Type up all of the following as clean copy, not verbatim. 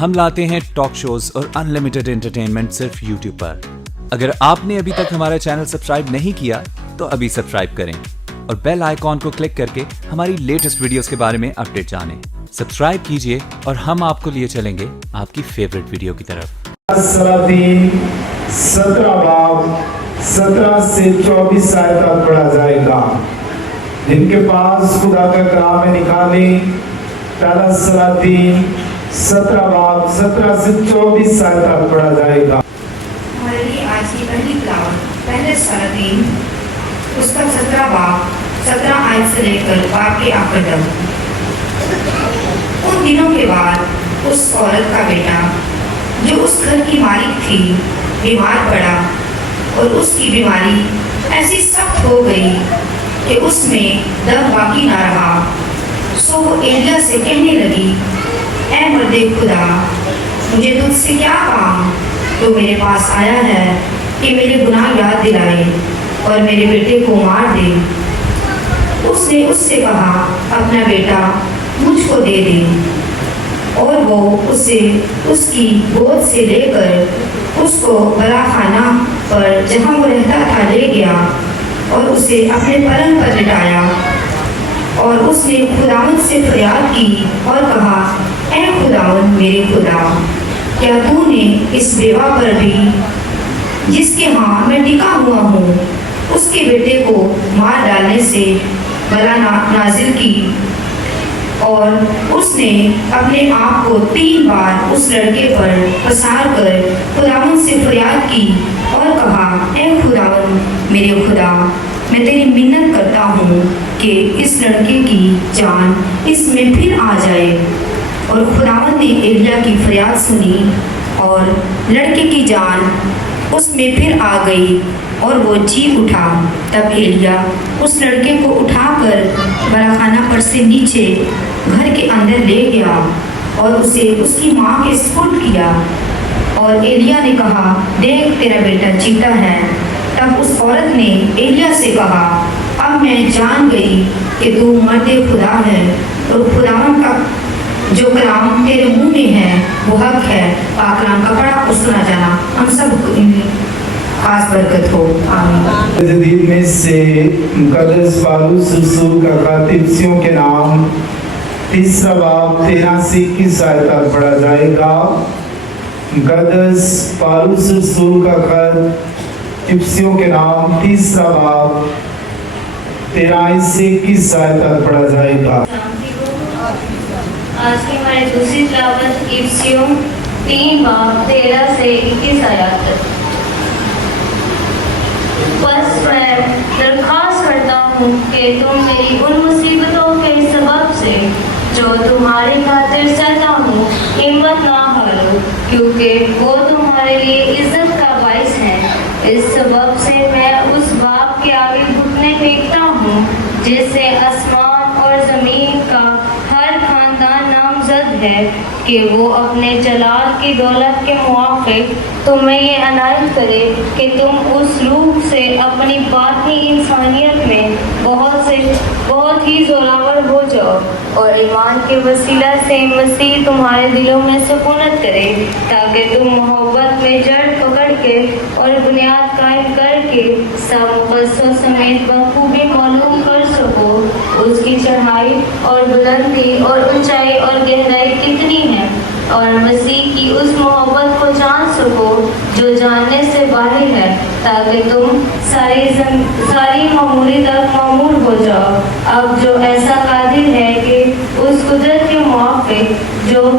ہم لاتے ہیں ٹاک شوز اور انلمیٹڈ انٹرٹینمنٹ صرف یوٹیوب پر۔ اگر آپ نے ابھی تک ہمارا چینل سبسکرائب نہیں کیا تو ابھی سبسکرائب کریں اور بیل آئیکن کو کلک کر کے ہماری لیٹسٹ ویڈیوز کے بارے میں اپڈیٹ جانیں۔ سبسکرائب کیجئے اور ہم آپ کو لیے چلیں گے آپ کی فیوریٹ ویڈیو کی طرف۔ سلاطین 17 باب 17 سے 24 آیت تک پڑھا جائے گا۔ جن کے پاس خدا کا کلام ہے نکالیں۔ پہلا سلاطین 17 باب 17 سے 24 آیت تک پڑھا جائے گا۔ ہمارے لیے آج کی پہلی تلاوت پہلے سلاطین اس کا 17 باب 17 آیت سے لے کر باب کے آخر تک۔ ان دنوں کے بعد اس عورت کا بیٹا جو اس گھر کی مالک تھی بیمار پڑا، اور اس کی بیماری ایسی سخت ہو گئی کہ اس میں دم باقی نہ رہا۔ سو وہ ایلیا سے کہنے لگی، اے مرد خدا، مجھے تجھ سے کیا کام تو میرے پاس آیا ہے کہ میرے گناہ یاد دلائے اور میرے بیٹے کو مار دے۔ اس نے اس سے کہا، اپنا بیٹا مجھ کو دے دے۔ اور وہ اسے اس کی گود سے لے کر اس کو بلا خانہ پر جہاں وہ رہتا تھا لے گیا اور اسے اپنے پلنگ پر لٹایا۔ اور اس نے خداوند سے فریاد کی اور کہا، اے خداوند میرے خدا، کیا تو نے اس بیوہ پر بھی جس کے ہاں میں ٹکا ہوا ہوں اس کے بیٹے کو مار ڈالنے سے بلا نازل کی؟ اور اس نے اپنے آپ کو 3 بار اس لڑکے پر پسار کر خداوند سے فریاد کی اور کہا، اے خداوند میرے خدا، میں تیری منت کرتا ہوں کہ اس لڑکے کی جان اس میں پھر آ جائے۔ اور خداوند نے ایلیا کی فریاد سنی اور لڑکے کی جان اس میں پھر آ گئی اور وہ جی اٹھا۔ تب ایلیا اس لڑکے کو اٹھا کر براخانہ پر سے نیچے گھر کے اندر لے گیا اور اسے اس کی ماں کے سپرد کیا۔ اور ایلیا نے کہا، دیکھ تیرا بیٹا جیتا ہے۔ تب اس عورت نے ایلیا سے کہا، اب میں جان گئی کہ تو مرد خدا ہے اور خداوند کا جو کلام تیرے منہ میں ہے وہ حق ہے۔ پاک کلام کا پڑھا اور سنا جانا ہم سب کو خاص برکت ہو، آمین۔ جدید میں سے مقدس پالوس رسول کا خط افسیوں کے نام 3 باب 13 سے 21 آیت تک پڑھا جائے گا۔ مقدس پالوس رسول کا خط افسیوں کے نام 3 باب 13 سے 21 آیت تک پڑھا جائے گا۔ آج کی ہماری دوسری تلاوت افسیوں 3 باب 13 سے 21 آیات تک۔ بس میں درخواست کرتا ہوں کہ تم میری ان مصیبتوں کے سبب سے جو تمہاری خاطر سہتا ہوں ہمت نہ ہارو، کیونکہ وہ تمہارے لیے عزت کا باعث ہے۔ اس سبب سے میں اس باپ کے آگے گھٹنے ٹیکتا ہوں جس سے آسمان اور زمین کا ہر خاندان نامزد ہے، کہ وہ اپنے جلال کی دولت کے موافق تمہیں یہ عنایت کرے کہ تم اس روح سے اپنی باطنی انسانیت میں بہت ہی زوراور ہو جاؤ، اور ایمان کے وسیلہ سے مسیح تمہارے دلوں میں سکونت کرے، تاکہ تم محبت میں جڑ پکڑ کے اور بنیاد قائم کر کے سب مقدسوں سمیت بخوبی معلوم کر سکو اس کی چڑھائی اور بلندی اور اونچائی اور گہرائی کتنی ہے، اور مسیح کی اس محبت کو جان سکو جو جاننے سے باہر ہے، تاکہ تم ساری معمولی تک معمور ہو جاؤ۔ اب جو ایسا قادر ہے کہ اس قدرت کے موافق جو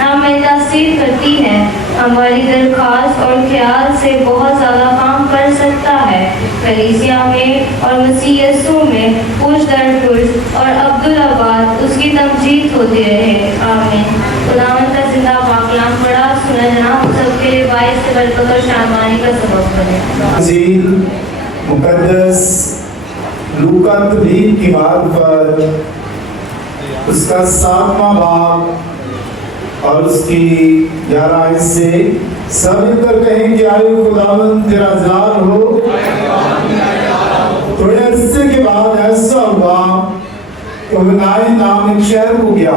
ہمیں تاثیر کرتی ہے ہماری درخواست اور خیال سے بہت زیادہ کام کر سکتا ہے، کلیسیا میں اور مسیح یسوع میں پوچھ در پوچھ اور عبدالآباد اس کی تمجید ہوتی رہے، آمین۔ خداوند کا زندہ پاک کلام پڑھا سنا جناب سب کے لیے باعث سے برکت اور شادمانی کا سبب بنے۔ انجیل مقدس لوکا تبلیغ کی بات پر اس کا 7واں باب اور اس کی 11 آیت سے سب مل کر کہیں کہ آئے خداوند تیرا جلال ہو۔ تھوڑے عرصے کے بعد ایسا ہوا کہ وہ نائن نام ایک شہر کو گیا،